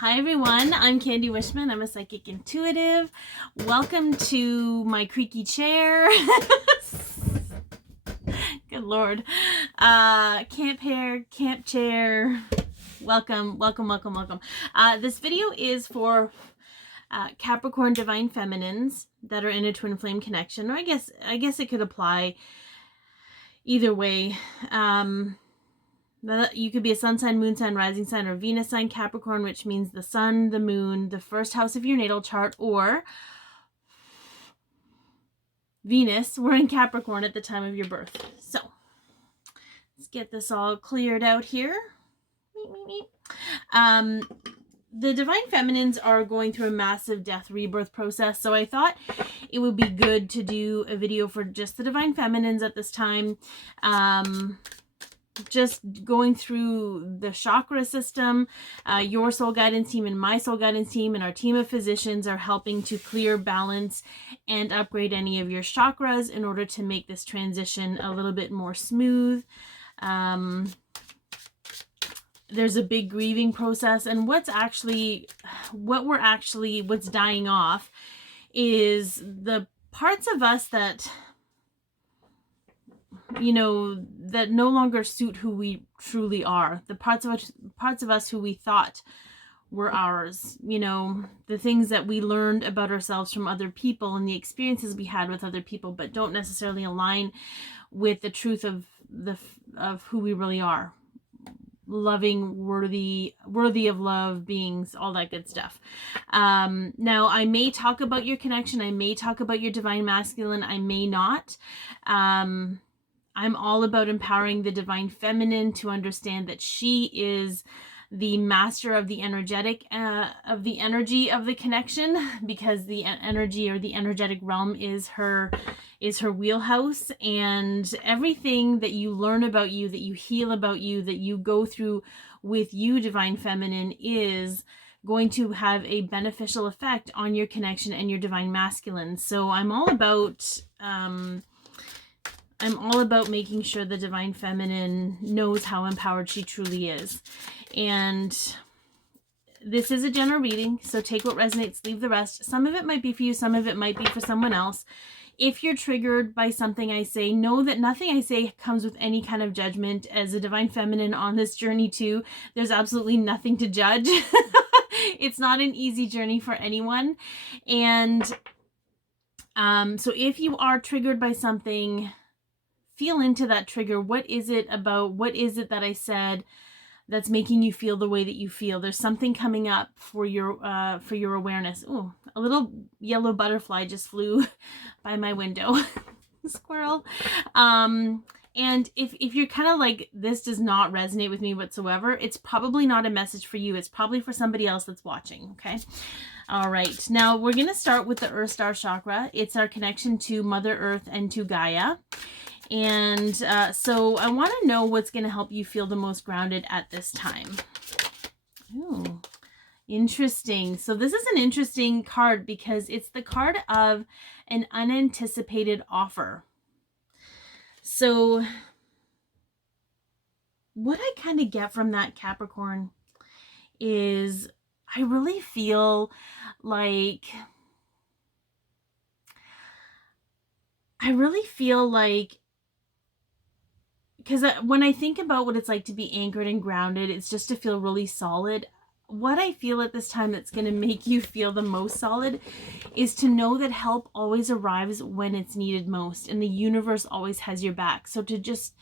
Hi everyone, I'm Candi Wishman. I'm a psychic intuitive. Welcome to my creaky chair. Good Lord. Camp hair, camp chair. Welcome, welcome, welcome, welcome. This video is for Capricorn divine feminines that are in a twin flame connection, or I guess it could apply either way. You could be a sun sign, moon sign, rising sign, or Venus sign Capricorn, which means the sun, the moon, the first house of your natal chart, or Venus were in Capricorn at the time of your birth. So let's get this all cleared out here. The divine feminines are going through a massive death rebirth process, so I thought it would be good to do a video for just the divine feminines at this time. Just going through the chakra system. Your soul guidance team and my soul guidance team and our team of physicians are helping to clear, balance, and upgrade any of your chakras in order to make this transition a little bit more smooth. There's a big grieving process, and what's dying off is the parts of us that that no longer suit who we truly are. The parts of us who we thought were ours, the things that we learned about ourselves from other people and the experiences we had with other people, but don't necessarily align with the truth of who we really are. Loving, worthy of love beings, all that good stuff. Now I may talk about your connection. I may talk about your divine masculine. I may not. I'm all about empowering the divine feminine to understand that she is the master of the energy of the connection, because the energy or the energetic realm is her wheelhouse, and everything that you learn about you, that you heal about you, that you go through with you, divine feminine, is going to have a beneficial effect on your connection and your divine masculine. So I'm all about making sure the divine feminine knows how empowered she truly is. And this is a general reading, so take what resonates, leave the rest. Some of it might be for you, some of it might be for someone else. If you're triggered by something I say, know that nothing I say comes with any kind of judgment. As a divine feminine on this journey too, there's absolutely nothing to judge. It's not an easy journey for anyone. And so if you are triggered by something, feel into that trigger. What is it that I said that's making you feel the way that you feel? There's something coming up for your awareness. Oh, a little yellow butterfly just flew by my window. Squirrel. And if you're kind of like, this does not resonate with me whatsoever, it's probably not a message for you. It's probably for somebody else that's watching. Okay. All right. Now we're going to start with the Earth Star Chakra. It's our connection to Mother Earth and to Gaia. And so I want to know what's going to help you feel the most grounded at this time. Ooh, interesting. So this is an interesting card because it's the card of an unanticipated offer. So what I kind of get from that, Capricorn, is I really feel like because when I think about what it's like to be anchored and grounded, it's just to feel really solid. What I feel at this time that's going to make you feel the most solid is to know that help always arrives when it's needed most, and the universe always has your back. So to just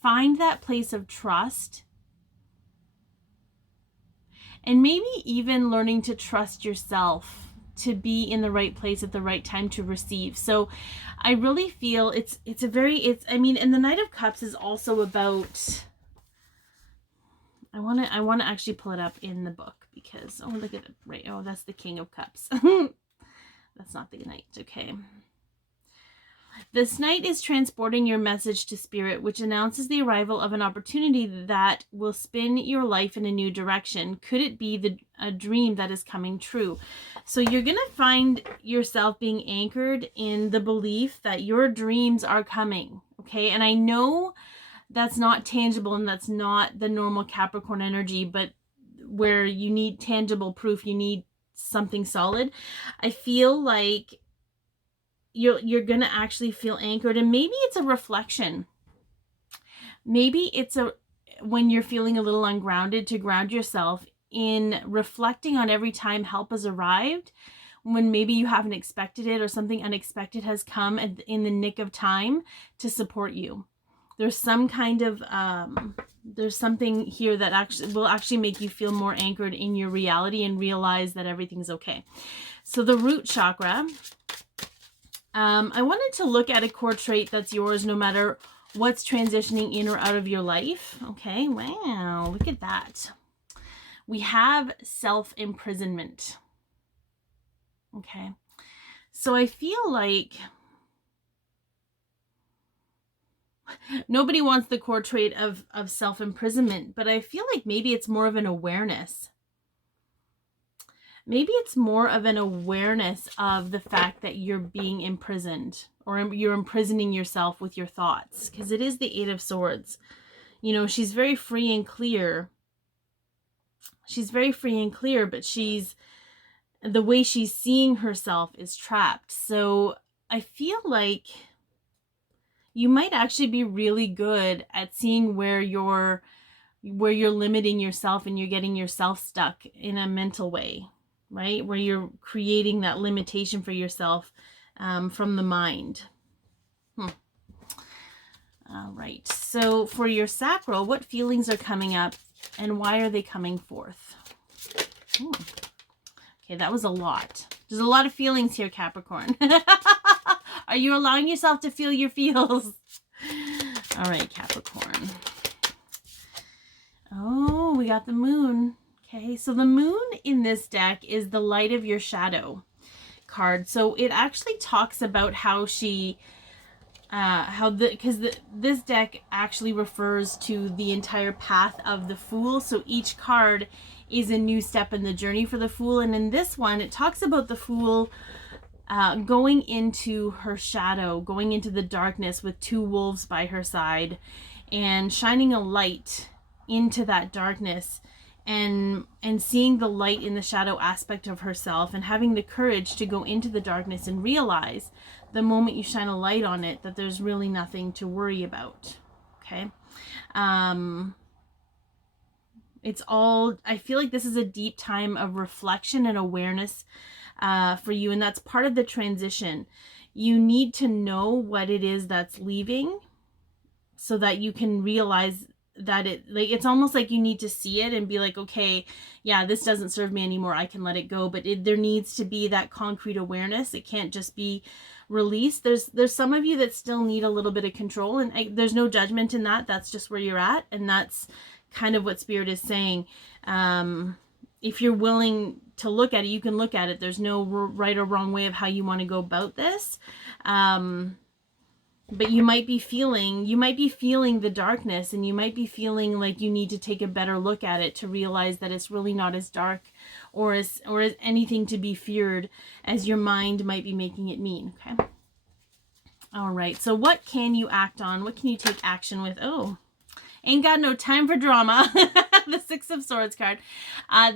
find that place of trust, and maybe even learning to trust yourself to be in the right place at the right time to receive. So I really feel and the Knight of Cups is also about, I want to actually pull it up in the book because, oh, look at it, right. Oh, that's the King of Cups. That's not the Knight. Okay. This Knight is transporting your message to Spirit, which announces the arrival of an opportunity that will spin your life in a new direction. Could it be a dream that is coming true? So you're going to find yourself being anchored in the belief that your dreams are coming. Okay. And I know that's not tangible and that's not the normal Capricorn energy, but where you need tangible proof, you need something solid, I feel like you're going to actually feel anchored. And maybe it's a reflection. Maybe it's when you're feeling a little ungrounded, to ground yourself in reflecting on every time help has arrived, when maybe you haven't expected it or something unexpected has come in the nick of time to support you. There's some kind of, there's something here that will actually make you feel more anchored in your reality and realize that everything's okay. So the root chakra, I wanted to look at a core trait that's yours no matter what's transitioning in or out of your life. Okay, wow, look at that. We have self-imprisonment. Okay, so I feel like nobody wants the core trait of self-imprisonment, but I feel like maybe it's more of an awareness. Maybe it's more of an awareness of the fact that you're being imprisoned, or you're imprisoning yourself with your thoughts, because it is the Eight of Swords. You know, she's very free and clear. She's very free and clear, but the way she's seeing herself is trapped. So I feel like you might actually be really good at seeing where you're limiting yourself and you're getting yourself stuck in a mental way, right? Where you're creating that limitation for yourself from the mind. All right. So for your sacral, what feelings are coming up and why are they coming forth? Okay, that was a lot. There's a lot of feelings here, Capricorn. Are you allowing yourself to feel your feels? All right, Capricorn. Oh, we got the moon. Okay, so the moon in this deck is the light of your shadow card. So it actually talks about how she, this deck actually refers to the entire path of the Fool. So each card is a new step in the journey for the Fool. And in this one, it talks about the Fool going into her shadow, going into the darkness with two wolves by her side and shining a light into that darkness and seeing the light in the shadow aspect of herself and having the courage to go into the darkness and realize the moment you shine a light on it that there's really nothing to worry about. Okay. It's all, I feel like this is a deep time of reflection and awareness for you, and that's part of the transition. You need to know what it is that's leaving so that you can realize that it's almost like you need to see it and be like, okay, yeah, this doesn't serve me anymore, I can let it go. But there needs to be that concrete awareness. It can't just be released. There's some of you that still need a little bit of control, and there's no judgment in that. That's just where you're at, and that's kind of what Spirit is saying. If you're willing to look at it, you can look at it. There's no right or wrong way of how you want to go about this. But you might be feeling the darkness, and you might be feeling like you need to take a better look at it to realize that it's really not as dark or as anything to be feared as your mind might be making it mean. Okay. All right. So what can you act on? What can you take action with? Oh, ain't got no time for drama. The Six of Swords card.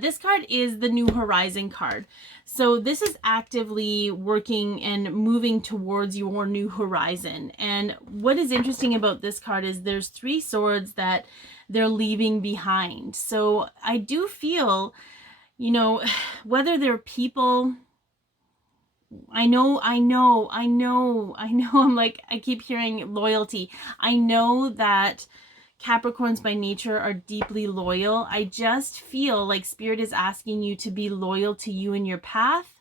This card is the New Horizon card. So this is actively working and moving towards your new horizon. And what is interesting about this card is there's 3 swords that they're leaving behind. So I do feel, you know, whether they're people, I know, I'm like, I keep hearing loyalty. I know that Capricorns by nature are deeply loyal. I just feel like Spirit is asking you to be loyal to you and your path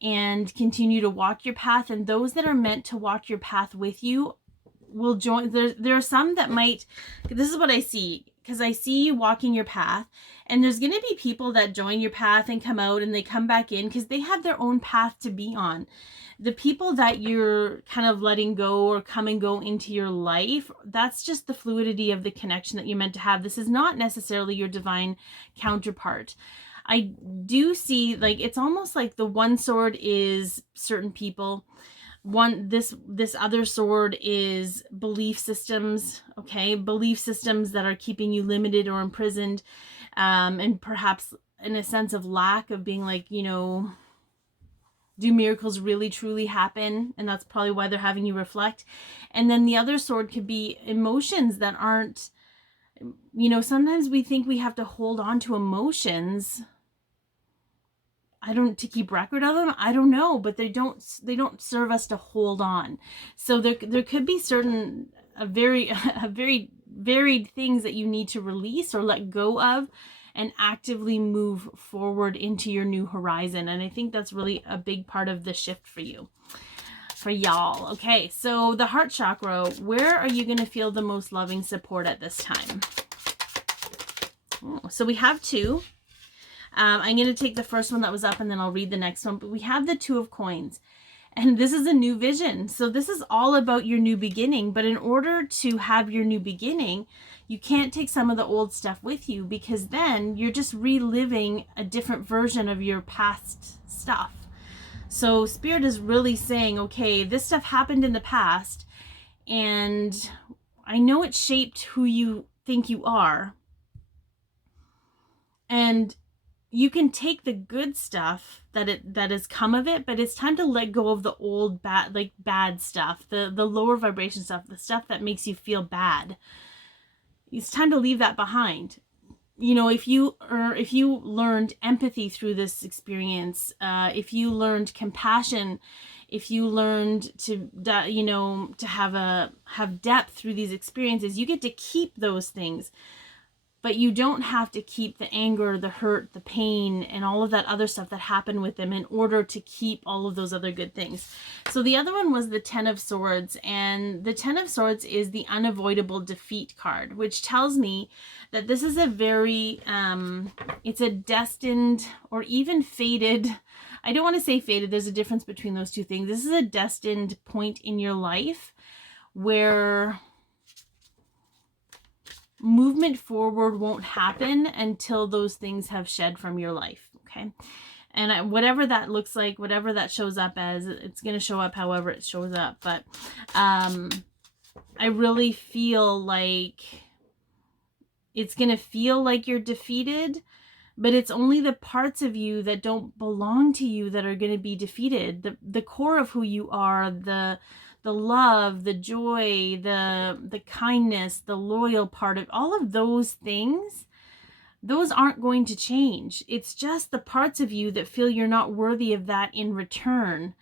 and continue to walk your path. And those that are meant to walk your path with you will join. There are some that might, this is what I see, because I see you walking your path, and there's going to be people that join your path and come out and they come back in because they have their own path to be on. The people that you're kind of letting go or come and go into your life, that's just the fluidity of the connection that you're meant to have. This is not necessarily your divine counterpart. I do see, like, it's almost like the one sword is certain people. This other sword is belief systems, okay? Belief systems that are keeping you limited or imprisoned. and perhaps in a sense of lack of being like, do miracles really truly happen? And that's probably why they're having you reflect. And then the other sword could be emotions that aren't, sometimes we think we have to hold on to emotions. To keep record of them. I don't know, but they don't serve us to hold on. So there could be certain very varied things that you need to release or let go of and actively move forward into your new horizon. And I think that's really a big part of the shift for you, for y'all. Okay, so the heart chakra, where are you going to feel the most loving support at this time? So we have two. I'm going to take the first one that was up and then I'll read the next one. But we have the Two of Coins. And this is a new vision. So this is all about your new beginning. But in order to have your new beginning, you can't take some of the old stuff with you, because then you're just reliving a different version of your past stuff. So Spirit is really saying, okay, this stuff happened in the past, and I know it shaped who you think you are. And you can take the good stuff that has come of it, but it's time to let go of the old bad stuff, the lower vibration stuff, the stuff that makes you feel bad. It's time to leave that behind. If you learned empathy through this experience, if you learned compassion, if you learned to have depth through these experiences, you get to keep those things. But you don't have to keep the anger, the hurt, the pain, and all of that other stuff that happened with them in order to keep all of those other good things. So the other one was the Ten of Swords. And the Ten of Swords is the unavoidable defeat card, which tells me that this is a very, it's a destined or even fated, I don't want to say fated, there's a difference between those two things. This is a destined point in your life where movement forward won't happen until those things have shed from your life. Okay. And whatever that looks like, whatever that shows up as, it's going to show up however it shows up. But I really feel like it's going to feel like you're defeated, but it's only the parts of you that don't belong to you that are going to be defeated. The core of who you are, the love, the joy, the kindness, the loyal part of all of those things, those aren't going to change. It's just the parts of you that feel you're not worthy of that in return,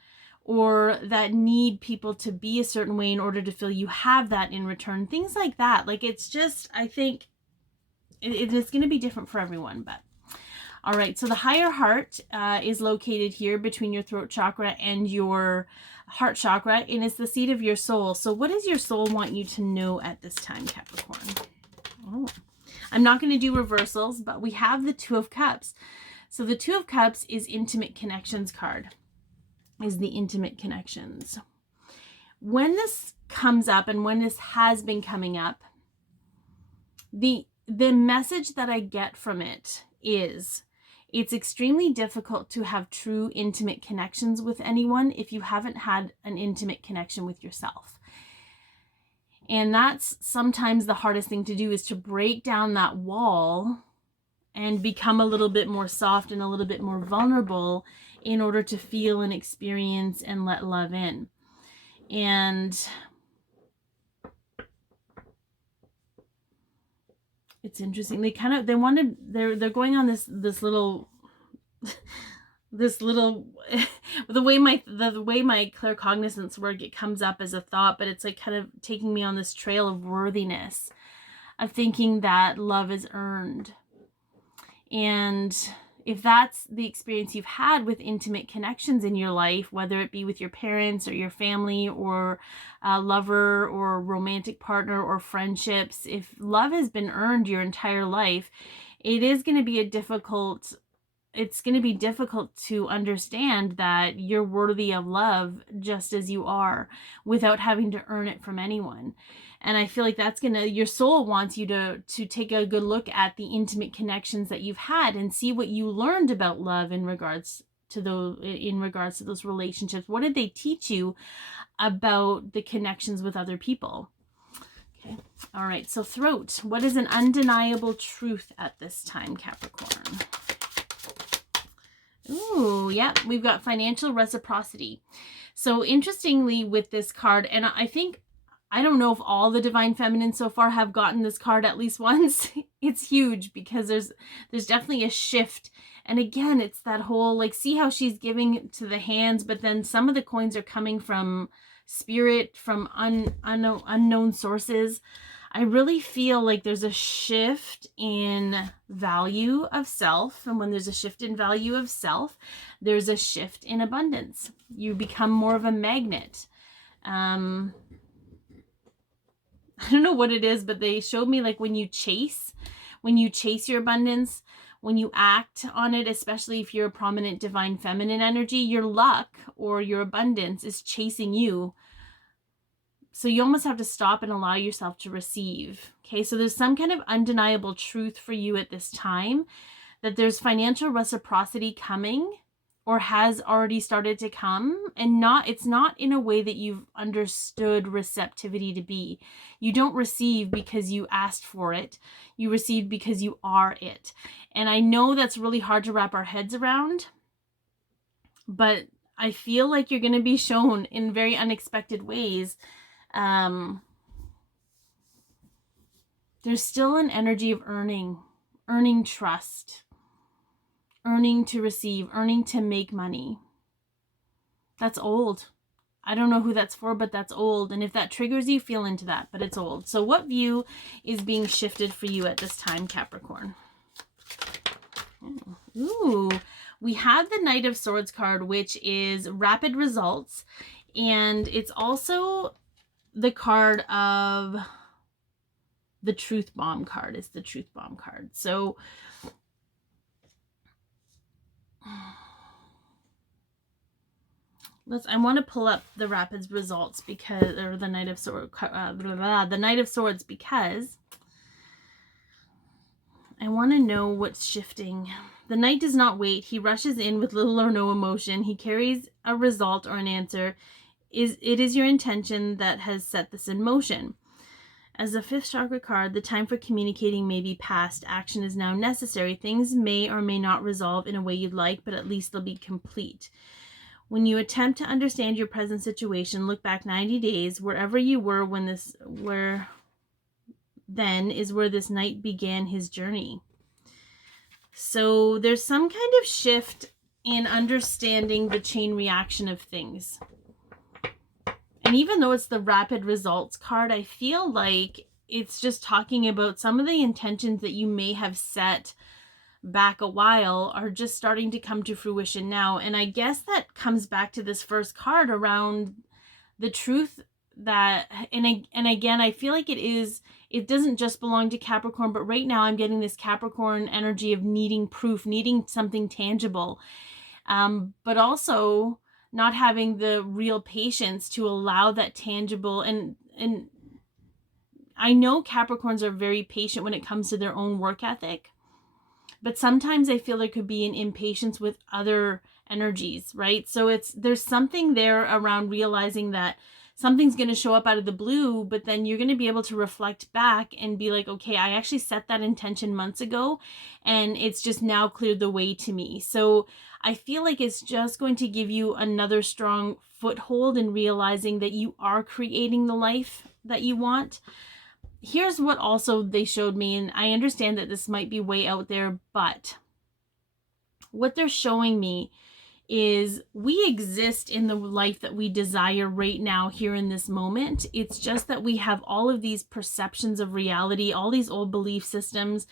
or that need people to be a certain way in order to feel you have that in return. Things like that. Like, it's just, I think it's going to be different for everyone. But all right, so the higher heart is located here between your throat chakra and your heart chakra, and it's the seat of your soul. So what does your soul want you to know at this time, Capricorn? Oh, I'm not going to do reversals, but we have the Two of Cups. So the Two of Cups is intimate connections card, is the intimate connections. When this comes up, and when this has been coming up, the message that I get from it is, it's extremely difficult to have true intimate connections with anyone if you haven't had an intimate connection with yourself. And that's sometimes the hardest thing to do, is to break down that wall and become a little bit more soft and a little bit more vulnerable in order to feel and experience and let love in. And it's interesting. They're going on this little the way my claircognizance word, it comes up as a thought, but it's like kind of taking me on this trail of worthiness, of thinking that love is earned. And if that's the experience you've had with intimate connections in your life, whether it be with your parents or your family or a lover or romantic partner or friendships, if love has been earned your entire life, it's going to be difficult to understand that you're worthy of love just as you are, without having to earn it from anyone. And I feel like your soul wants you to take a good look at the intimate connections that you've had and see what you learned about love in regards to those relationships. What did they teach you about the connections with other people? Okay. All right. So throat. What is an undeniable truth at this time, Capricorn? Ooh, yeah. We've got financial reciprocity. So interestingly with this card, and I don't know if all the Divine Feminine so far have gotten this card at least once. It's huge because there's definitely a shift. And again, it's that whole, like, see how she's giving to the hands, but then some of the coins are coming from spirit, from unknown sources. I really feel like there's a shift in value of self. And when there's a shift in value of self, there's a shift in abundance. You become more of a magnet. I don't know what it is, but they showed me, like, when you chase your abundance, when you act on it, especially if you're a prominent Divine Feminine energy, your luck or your abundance is chasing you. So you almost have to stop and allow yourself to receive. Okay, so there's some kind of undeniable truth for you at this time, that there's financial reciprocity coming or has already started to come, and it's not in a way that you've understood receptivity to be. You don't receive because you asked for it. You receive because you are it. And I know that's really hard to wrap our heads around, but I feel like you're going to be shown in very unexpected ways. There's still an energy of earning trust, earning to receive, earning to make money. That's old. I don't know who that's for, but that's old. And if that triggers you, feel into that, but it's old. So what view is being shifted for you at this time, Capricorn? Ooh, we have the Knight of Swords card, which is rapid results. And it's also the card of the Truth Bomb card. It's the Truth Bomb card. So I want to pull up the rapid results because, or the Knight of Swords, the Knight of Swords, because I want to know what's shifting. The Knight does not wait. He rushes in with little or no emotion. He carries a result or an answer. It is your intention that has set this in motion. As the 5th chakra card, the time for communicating may be past. Action is now necessary. Things may or may not resolve in a way you'd like, but at least they'll be complete. When you attempt to understand your present situation, look back 90 days, wherever you were then is where this Knight began his journey. So there's some kind of shift in understanding the chain reaction of things. And even though it's the rapid results card, I feel like it's just talking about some of the intentions that you may have set back a while are just starting to come to fruition now. And I guess that comes back to this first card around the truth that, and again, I feel like it doesn't just belong to Capricorn, but right now I'm getting this Capricorn energy of needing proof, needing something tangible, but also not having the real patience to allow that tangible. And I know Capricorns are very patient when it comes to their own work ethic, but sometimes I feel there could be an impatience with other energies, right? So there's something there around realizing that something's going to show up out of the blue, but then you're going to be able to reflect back and be like, okay, I actually set that intention months ago, and it's just now cleared the way to me. So I feel like it's just going to give you another strong foothold in realizing that you are creating the life that you want. Here's what also they showed me, and I understand that this might be way out there, but what they're showing me is we exist in the life that we desire right now, here in this moment. It's just that we have all of these perceptions of reality, all these old belief systems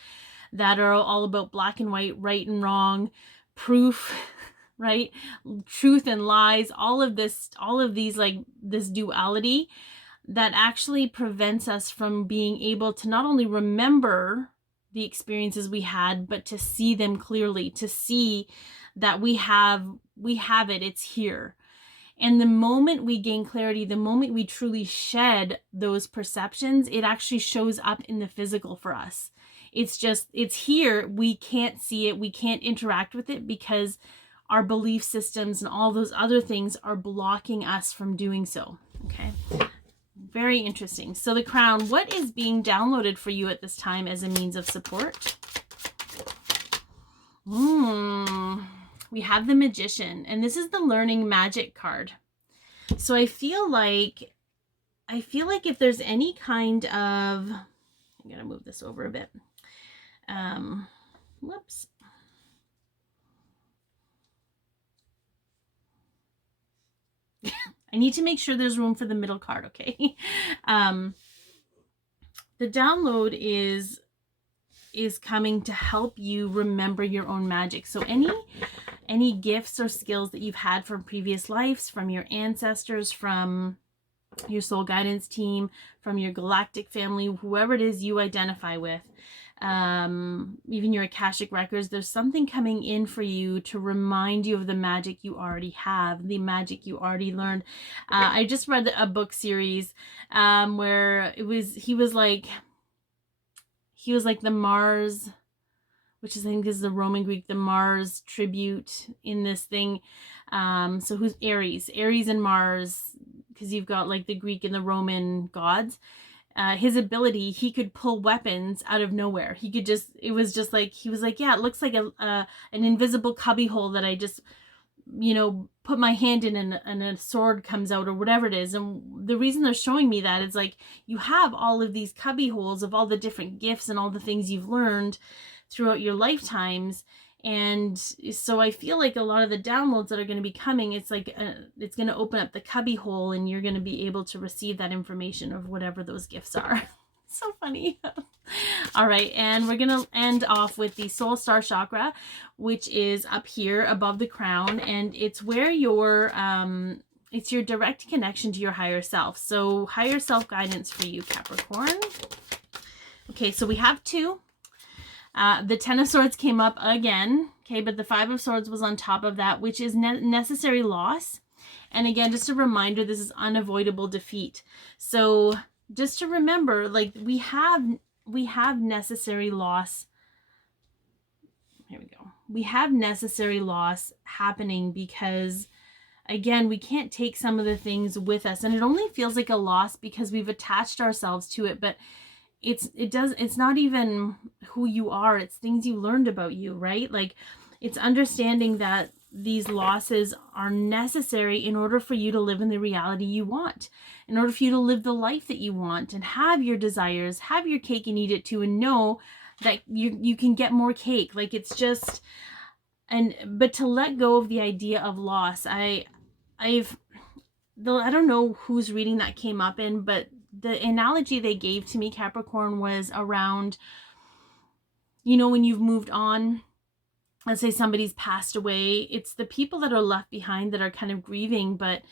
that are all about black and white, right and wrong, proof, right? Truth and lies, all of these, like this duality that actually prevents us from being able to not only remember the experiences we had, but to see them clearly, to see that we have it, it's here. And the moment we gain clarity, the moment we truly shed those perceptions, it actually shows up in the physical for us. It's here. We can't see it. We can't interact with it because our belief systems and all those other things are blocking us from doing so. Okay. Very interesting. So the crown, what is being downloaded for you at this time as a means of support? We have the Magician, and this is the learning magic card. So I feel like if there's any kind of, I'm going to move this over a bit. Whoops. I need to make sure there's room for the middle card, okay? The download is coming to help you remember your own magic. So any gifts or skills that you've had from previous lives, from your ancestors, from your soul guidance team, from your galactic family, whoever it is you identify with, even your Akashic records, there's something coming in for you to remind you of the magic you already have, the magic you already learned. I just read a book series where he was like the Mars, which is, I think, is the Roman Greek, the Mars tribute in this thing. So who's Aries and Mars, because you've got like the Greek and the Roman gods. His ability, he could pull weapons out of nowhere. He could just, it was just like, he was like, yeah, it looks like an invisible cubby hole that I just, put my hand in and a sword comes out, or whatever it is. And the reason they're showing me that is like, you have all of these cubby holes of all the different gifts and all the things you've learned throughout your lifetimes. And so I feel like a lot of the downloads that are going to be coming, it's like it's going to open up the cubby hole, and you're going to be able to receive that information of whatever those gifts are. So funny. All right, and we're going to end off with the Soul Star Chakra, which is up here above the crown, and it's where it's your direct connection to your higher self. So higher self guidance for you, Capricorn. Okay, so we have two. The Ten of Swords came up again, okay, but the Five of Swords was on top of that, which is necessary loss. And again, just a reminder, this is unavoidable defeat. So just to remember, like, we have necessary loss. Here we go. We have necessary loss happening because, again, we can't take some of the things with us, and it only feels like a loss because we've attached ourselves to it, but it's not even who you are. It's things you learned about you, right? Like, it's understanding that these losses are necessary in order for you to live in the reality you want, in order for you to live the life that you want and have your desires, have your cake and eat it too, and know that you can get more cake. Like, it's just, but to let go of the idea of loss. I don't know whose reading that came up in, but the analogy they gave to me, Capricorn, was around, when you've moved on, let's say somebody's passed away, it's the people that are left behind that are kind of grieving, but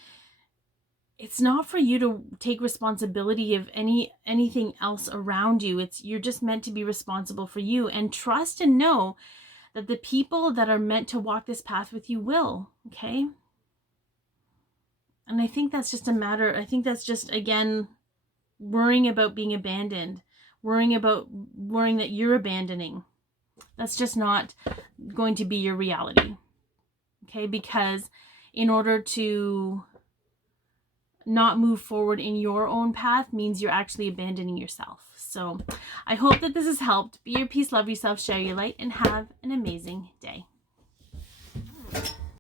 it's not for you to take responsibility of anything else around you. You're just meant to be responsible for you, and trust and know that the people that are meant to walk this path with you will, okay? And I think that's just again, worrying about being abandoned, worrying that you're abandoning. That's just not going to be your reality, okay? Because in order to not move forward in your own path means you're actually abandoning yourself. So I hope that this has helped. Be your peace, love yourself, share your light, and have an amazing day.